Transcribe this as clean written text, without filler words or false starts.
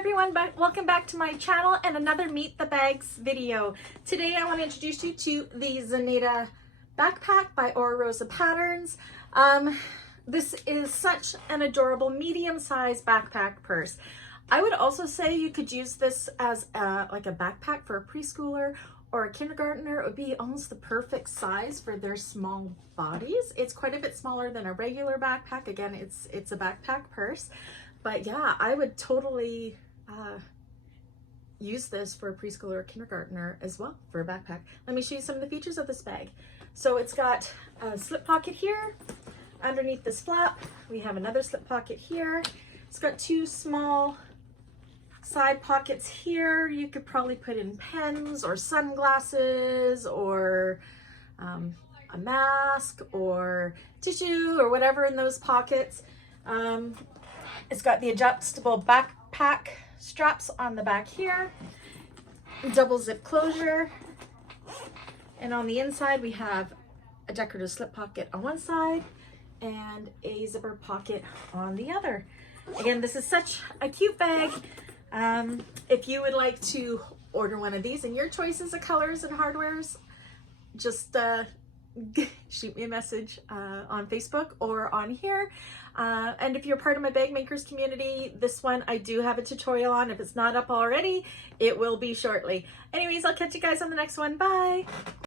everyone, welcome back to my channel and another Meet the Bags video. Today I want to introduce you to the Zenaida backpack by Aura Rosa Patterns. This is such an adorable medium-sized backpack purse. I would also say you could use this as like a backpack for a preschooler or a kindergartner. It would be almost the perfect size for their small bodies. It's quite a bit smaller than a regular backpack. Again, it's a backpack purse. But yeah, I would totally use this for a preschooler or kindergartner as well for a backpack. Let me show you some of the features of this bag. So it's got a slip pocket here. Underneath this flap, we have another slip pocket here. It's got two small side pockets here. You could probably put in pens or sunglasses or a mask or tissue or whatever in those pockets. It's got the adjustable backpack straps on the back here, double zip closure, and on the inside we have a decorative slip pocket on one side and a zipper pocket on the other. Again, this is such a cute bag. If you would like to order one of these and your choices of colors and hardwares, just shoot me a message on Facebook or on here. And if you're part of my bag makers community, this one I do have a tutorial on. If it's not up already, it will be shortly. Anyways, I'll catch you guys on the next one. Bye.